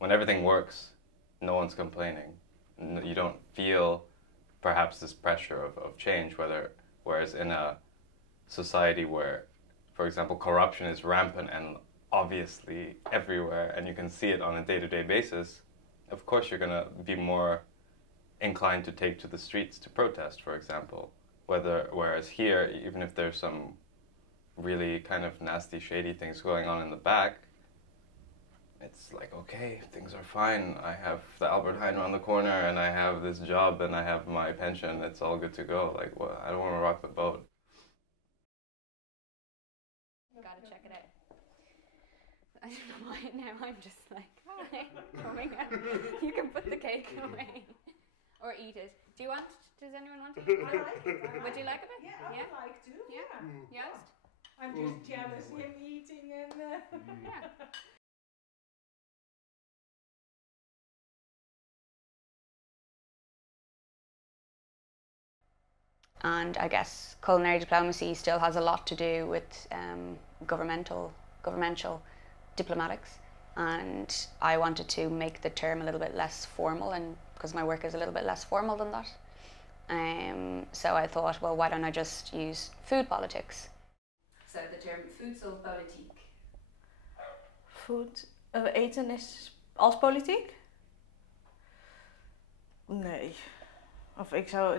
when everything works, no one's complaining. You don't feel perhaps this pressure of change, whereas in a society where, for example, corruption is rampant and obviously everywhere, and you can see it on a day-to-day basis, of course you're going to be more inclined to take to the streets to protest, for example. Whereas here, even if there's some really kind of nasty, shady things going on in the back, it's like, okay, things are fine. I have the Albert Heijn around the corner, and I have this job, and I have my pension. It's all good to go. Like, well, I don't want to rock the boat. Gotta check it out. I don't know why now I'm just like, hi, coming out. You can put the cake away. Or eat it. Does anyone want to eat it? I like it. Would you like it? Yeah, I would like to. Yeah. Joost? I'm just jealous him eating and... Yeah. And I guess culinary diplomacy still has a lot to do with governmental diplomatics. And I wanted to make the term a little bit less formal, and because my work is a little bit less formal than that. So I thought, well, why don't I just use food politics? So the term voedselpolitiek. Food, eten is als politiek? Nee. Of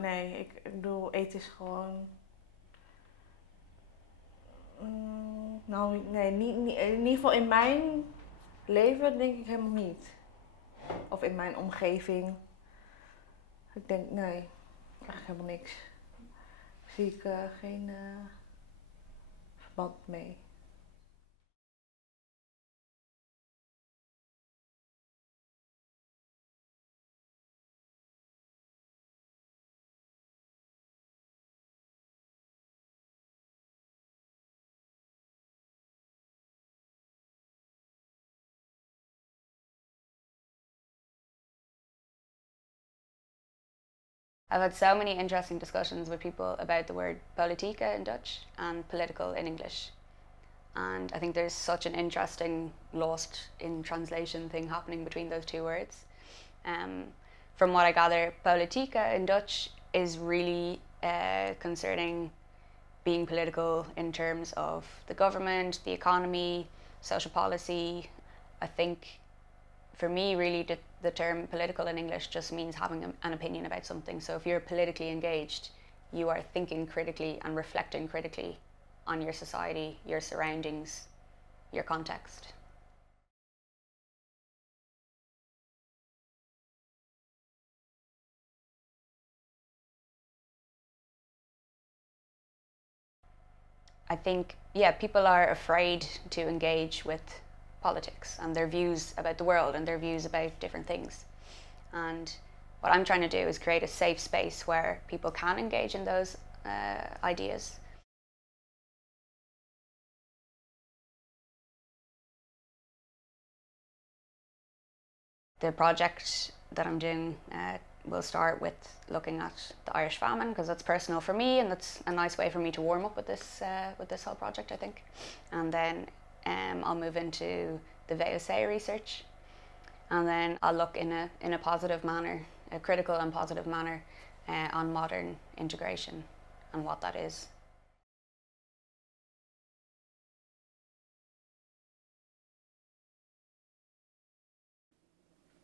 nee, ik bedoel, eten is gewoon... nou, nee, niet, in ieder geval in mijn leven denk ik helemaal niet. Of in mijn omgeving. Ik denk, nee, eigenlijk helemaal niks. Daar zie ik geen verband mee. I've had so many interesting discussions with people about the word politica in Dutch and political in English. And I think there's such an interesting lost in translation thing happening between those two words. From what I gather, politica in Dutch is really concerning being political in terms of the government, the economy, social policy. I think for me, really, the term political in English just means having an opinion about something. So if you're politically engaged, you are thinking critically and reflecting critically on your society, your surroundings, your context. I think, yeah, people are afraid to engage with politics and their views about the world and their views about different things. And what I'm trying to do is create a safe space where people can engage in those ideas. The project that I'm doing will start with looking at the Irish famine, because that's personal for me and that's a nice way for me to warm up with this whole project, I think. And then I'll move into the VOC research, and then I'll look in a positive manner, a critical and positive manner, on modern integration and what that is.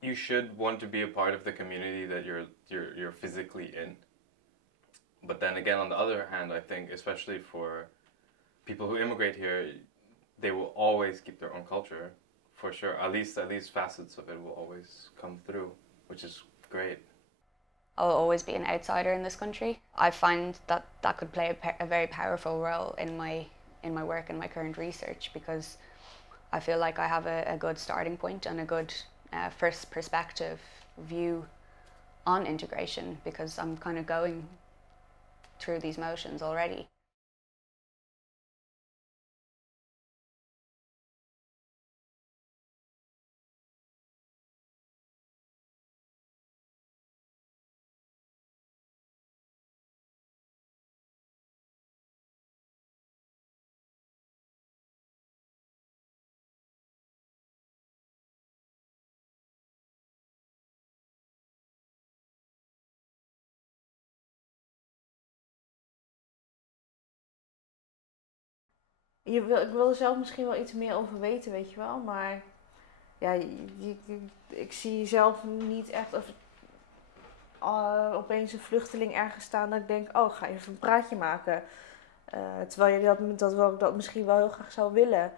You should want to be a part of the community that you're physically in. But then again, on the other hand, I think especially for people who immigrate here, they will always keep their own culture, for sure. At least facets of it will always come through, which is great. I'll always be an outsider in this country. I find that that could play a very powerful role in my work and my current research, because I feel like I have a good starting point and a good first perspective view on integration, because I'm kind of going through these motions already. Ik wil er zelf misschien wel iets meer over weten, weet je wel. Maar ja, ik zie zelf niet echt of opeens een vluchteling ergens staan dat ik denk, oh, ga even een praatje maken. Terwijl je dat misschien wel heel graag zou willen.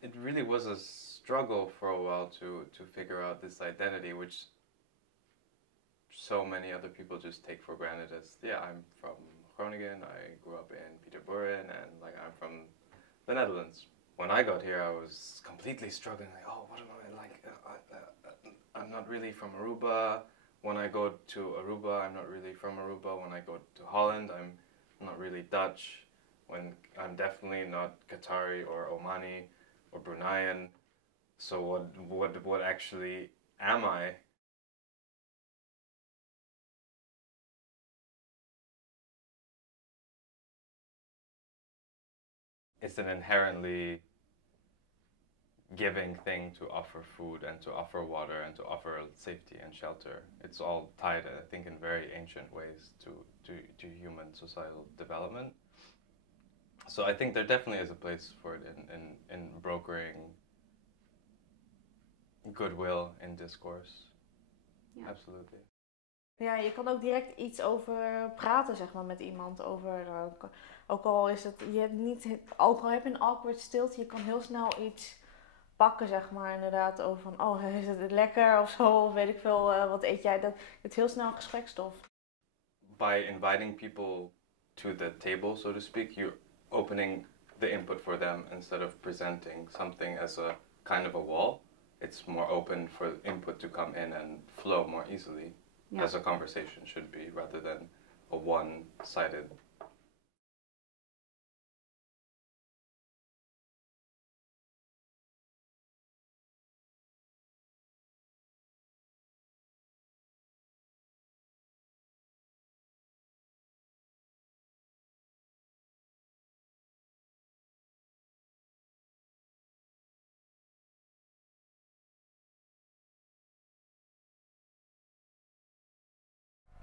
It really was a struggle for a while to figure out this identity, which so many other people just take for granted as, yeah, I'm from Groningen, I grew up in Pieterburen, and like I'm from the Netherlands. When I got here, I was completely struggling, like, oh, what am I, like, I'm not really from Aruba. When I go to Aruba, I'm not really from Aruba. When I go to Holland, I'm not really Dutch. When I'm definitely not Qatari or Omani or Bruneian. So what actually am I? It's an inherently giving thing to offer food and to offer water and to offer safety and shelter. It's all tied, I think, in very ancient ways to human societal development. So I think there definitely is a place for it in brokering goodwill in discourse. Yeah. Absolutely. Ja, je kan ook direct iets over praten, zeg maar, met iemand. Ook al is het, ook al heb je een awkward stilte, je kan heel snel iets pakken, zeg maar, inderdaad, over van, oh, is het lekker of zo, of weet ik veel, wat eet jij? Dat het heel snel gesprekstof. By inviting people to the table, so to speak, you're opening the input for them instead of presenting something as a kind of a wall. It's more open for input to come in and flow more easily, yeah, as a conversation should be, rather than a one-sided.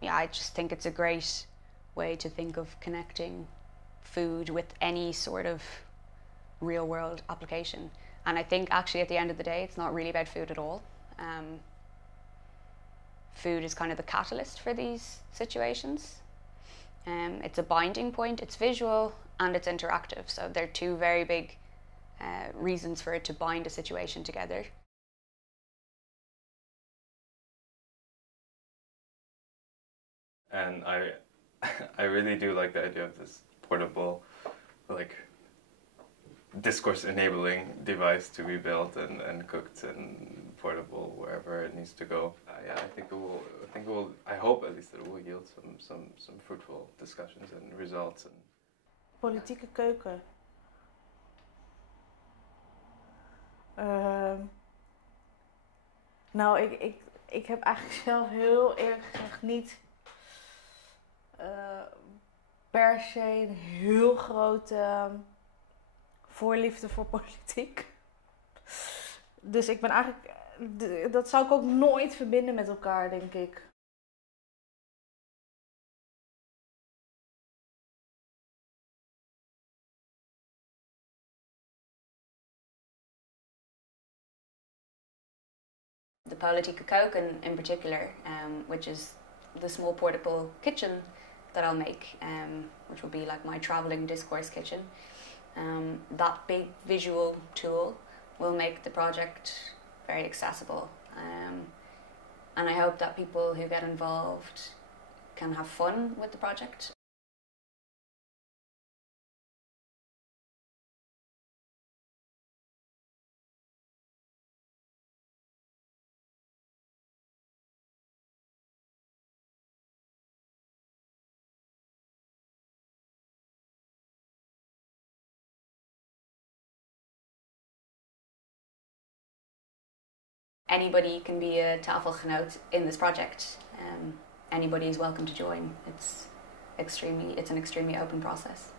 Yeah, I just think it's a great way to think of connecting food with any sort of real world application. And I think actually at the end of the day, it's not really about food at all. Food is kind of the catalyst for these situations. It's a binding point, it's visual and it's interactive. So they're two very big reasons for it to bind a situation together. And I really do like the idea of this portable, like, discourse enabling device to be built and cooked and portable wherever it needs to go. Yeah, I hope at least that it will yield some fruitful discussions and results. Politieke keuken. Nou, ik heb eigenlijk zelf heel eerlijk gezegd niet per se een heel grote voorliefde voor politiek. Dus ik ben eigenlijk, dat zou ik ook nooit verbinden met elkaar, denk ik. The politieke keuken in particular, which is the small portable kitchen that I'll make, which will be like my traveling discourse kitchen. That big visual tool will make the project very accessible. And I hope that people who get involved can have fun with the project. Anybody can be a Tafelgenoot in this project. Anybody is welcome to join. It's an extremely open process.